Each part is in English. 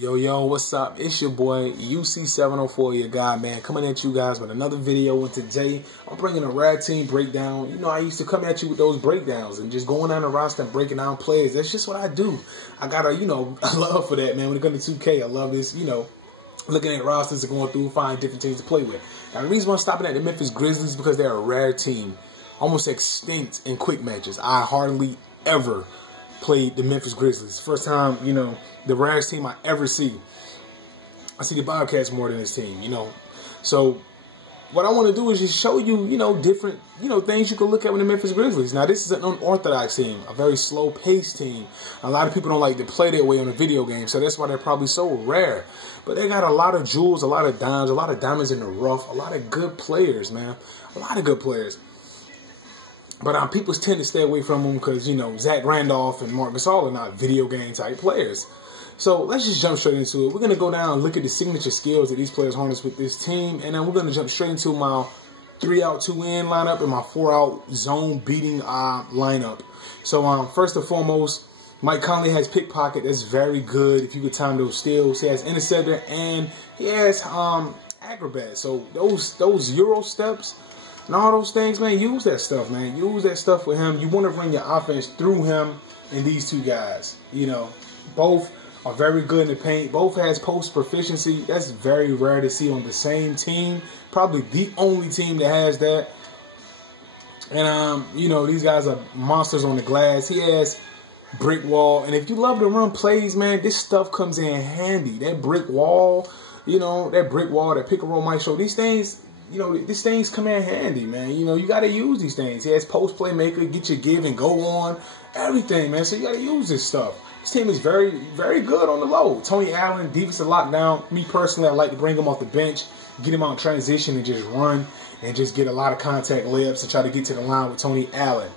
Yo, what's up? It's your boy, UC704, your guy, man, coming at you guys with another video. And today, I'm bringing a rad team breakdown. You know, I used to come at you with those breakdowns and just going down the roster and breaking down players. That's just what I do. I got a, a love for that, man. When it comes to 2K, I love this, looking at rosters and going through, finding different teams to play with. Now, the reason why I'm stopping at the Memphis Grizzlies because they're a rare team, almost extinct in quick matches. I hardly ever played the Memphis Grizzlies. First time, the rarest team I ever see. I see the Bobcats more than this team, So what I want to do is just show you, different, things you can look at with the Memphis Grizzlies. Now, this is an unorthodox team, a very slow-paced team. A lot of people don't like to play that way on a video game, so that's why they're probably so rare. But they got a lot of jewels, a lot of diamonds in the rough, a lot of good players, man. A lot of good players. But people tend to stay away from them because, Zach Randolph and Marc Gasol are not video game type players. So let's just jump straight into it. We're going to go down and look at the signature skills that these players harness with this team. And then we're going to jump straight into my 3-out, 2-in lineup and my 4-out zone beating lineup. So first and foremost, Mike Conley has pickpocket. That's very good if you could time those steals. He has interceptor and he has acrobat. So those Euro steps and all those things, man, use that stuff, man. Use that stuff with him. You want to run your offense through him and these two guys. Both are very good in the paint. Both has post proficiency. That's very rare to see on the same team. Probably the only team that has that. And, these guys are monsters on the glass. He has brick wall. And if you love to run plays, man, this stuff comes in handy. That brick wall, that pick and roll might show these things. These things come in handy, man. You got to use these things. He has post playmaker, get your give and go on, everything, man. So you got to use this stuff. This team is very, very good on the low. Tony Allen, defensive lockdown. Me personally, I like to bring him off the bench, get him out in transition and just run and just get a lot of contact layups and try to get to the line with Tony Allen.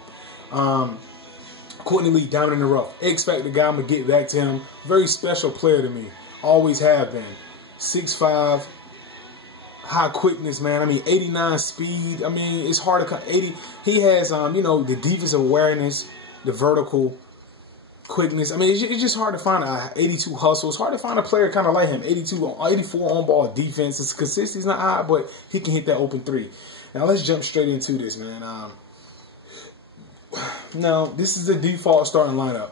Courtney Lee, down in the rough. X-Factor guy, I'm going to get back to him. Very special player to me. Always have been. 6'5". High quickness, man. 89 speed. It's hard to 80. He has, the defensive awareness, the vertical quickness. It's just hard to find a 82 hustle. It's hard to find a player kind of like him. 84 on ball defense. His consistency's not high, but he can hit that open three. Now let's jump straight into this, man. Now this is the default starting lineup.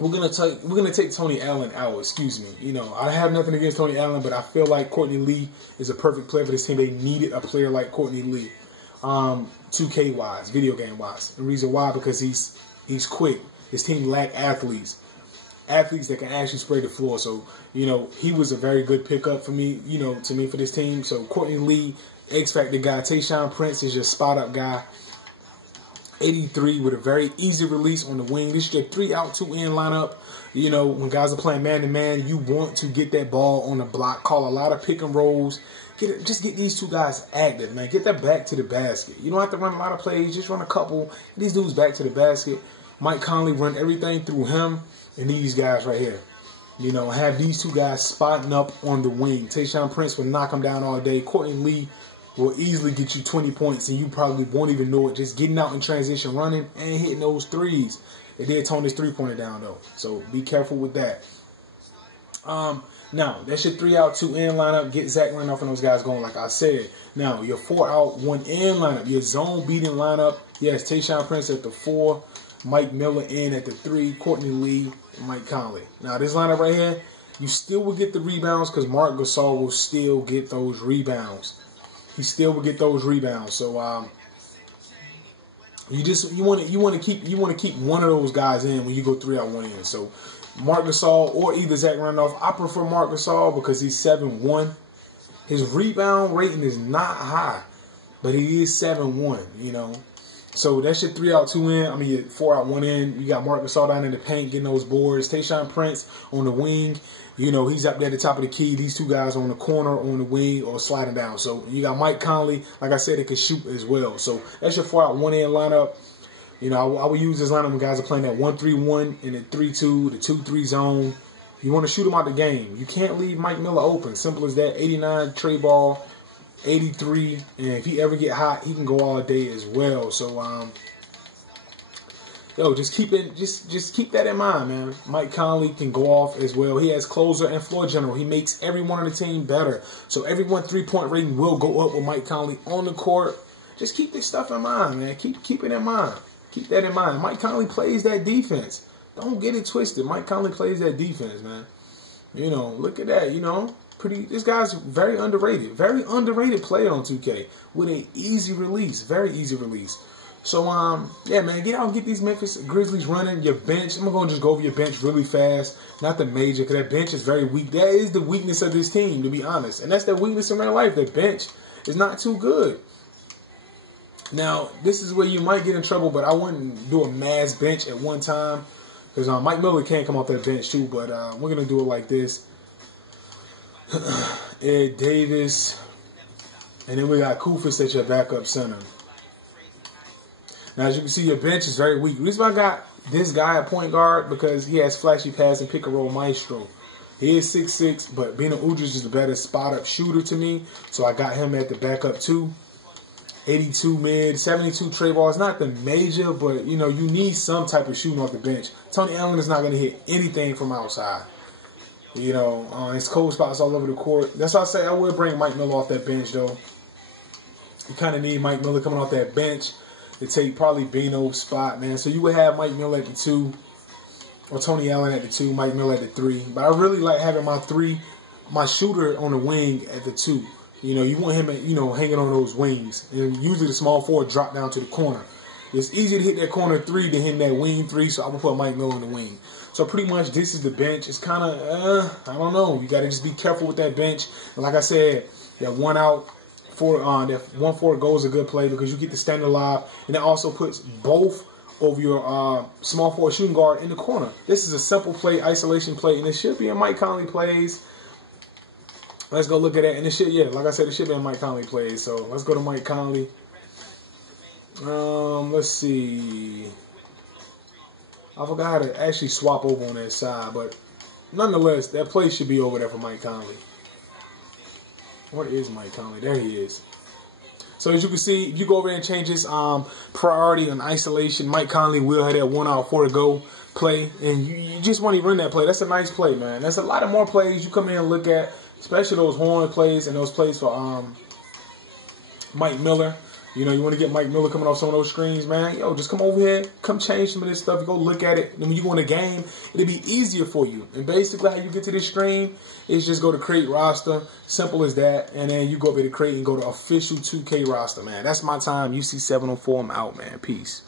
We're gonna take Tony Allen out. Excuse me. I have nothing against Tony Allen, but I feel like Courtney Lee is a perfect player for this team. They needed a player like Courtney Lee, 2K wise, video game wise. The reason why, because he's quick. His team lacked athletes that can actually spray the floor. So he was a very good pickup for me. To me for this team. So Courtney Lee, X-Factor guy. Tayshaun Prince is your spot up guy. 83 with a very easy release on the wing. This is your 3-out, 2-in lineup. When guys are playing man-to-man, you want to get that ball on the block. Call a lot of pick and rolls. Just get these two guys active, man. Get that back to the basket. You don't have to run a lot of plays. Just run a couple. Get these dudes back to the basket. Mike Conley run everything through him and these guys right here. Have these two guys spotting up on the wing. Tayshaun Prince will knock them down all day. Courtney Lee will easily get you 20 points, and you probably won't even know it. Just getting out in transition, running, and hitting those threes. They did tone this three-pointer down, though, so be careful with that. Now, that's your 3-out, 2-in lineup. Get Zach Randolph and those guys going, like I said. Now, your 4-out, 1-in lineup, your zone-beating lineup. Yes, Tayshaun Prince at the 4, Mike Miller in at the 3, Courtney Lee, and Mike Conley. Now, this lineup right here, you still will get the rebounds because Marc Gasol will still get those rebounds. He still will get those rebounds. So you want to keep one of those guys in when you go 3-out, 1-in. So Marc Gasol or either Zach Randolph. I prefer Marc Gasol because he's 7'1". His rebound rating is not high, but he is 7'1". So that's your 3-out, 2-in. Your 4-out, 1-in. You got Marc Gasol down in the paint getting those boards. Tayshaun Prince on the wing. He's up there at the top of the key. These two guys on the corner, on the wing, or sliding down. So you got Mike Conley. Like I said, they can shoot as well. So that's your 4-out, 1-in lineup. I would use this lineup when guys are playing that 1-3-1 and the 3-2, the 2-3 zone. You want to shoot them out the game. You can't leave Mike Miller open. Simple as that. 89 tray ball, 83, and if he ever get hot, he can go all day as well. So yo, just keep that in mind, man. Mike Conley can go off as well. He has closer and floor general. He makes everyone on the team better. So everyone 3-point rating will go up with Mike Conley on the court. Just keep this stuff in mind, man. Keep it in mind. Keep that in mind. Mike Conley plays that defense. Don't get it twisted. Mike Conley plays that defense, man. You know, look at that. You know, this guy's very underrated. Very underrated player on 2K with an easy release. Very easy release. So, yeah, man, get out and get these Memphis Grizzlies running. Your bench, I'm going to just go over your bench really fast. Not the major, because that bench is very weak. That is the weakness of this team, to be honest. And that's their weakness in real life. Their bench is not too good. Now, this is where you might get in trouble, but I wouldn't do a mass bench at one time. Because Mike Miller can't come off that bench, too. But we're going to do it like this. Ed Davis. And then we got Kufis at your backup center. Now, as you can see, your bench is very weak. The reason I got this guy at point guard because he has flashy pass and pick and roll maestro. He is 6'6", but Bina Udrih is the better spot-up shooter to me. So I got him at the backup, too. 82 mid, 72 trade ball. It's not the major, but, you know, you need some type of shooting off the bench. Tony Allen is not going to hit anything from outside. You know, his cold spots all over the court. That's why I say I would bring Mike Miller off that bench, though. You kind of need Mike Miller coming off that bench to take probably Bino's spot, man. So you would have Mike Miller at the 2, or Tony Allen at the 2, Mike Miller at the 3. But I really like having my shooter on the wing at the 2. You know, you want him, you know, hanging on those wings. And usually the small forward drop down to the corner. It's easier to hit that corner 3 than hitting that wing 3, so I'm going to put Mike Miller on the wing. So pretty much this is the bench. It's kind of, I don't know. You got to just be careful with that bench. And like I said, that one out. That 1-4 goal is a good play because you get the standard lob, and it also puts both of your small forward shooting guard in the corner. This is a simple play, isolation play, and it should be in Mike Conley plays. Let's go look at that, and it should, yeah, like I said, it should be in Mike Conley plays. So let's go to Mike Conley. Let's see. I forgot how to actually swap over on that side, but nonetheless, that play should be over there for Mike Conley. Where is Mike Conley? There he is. So as you can see, if you go over there and change his priority on isolation, Mike Conley will have that 1 out 4 to go play. And you just want to run that play. That's a nice play, man. That's a lot of more plays you come in and look at, especially those horn plays and those plays for Mike Miller. You know, you want to get Mike Miller coming off some of those screens, man. Yo, just come over here. Come change some of this stuff. Go look at it. And when you go in the game, it'll be easier for you. And basically how you get to this screen is just go to create roster. Simple as that. And then you go over to create and go to official 2K roster, man. That's my time. UC704. I'm out, man. Peace.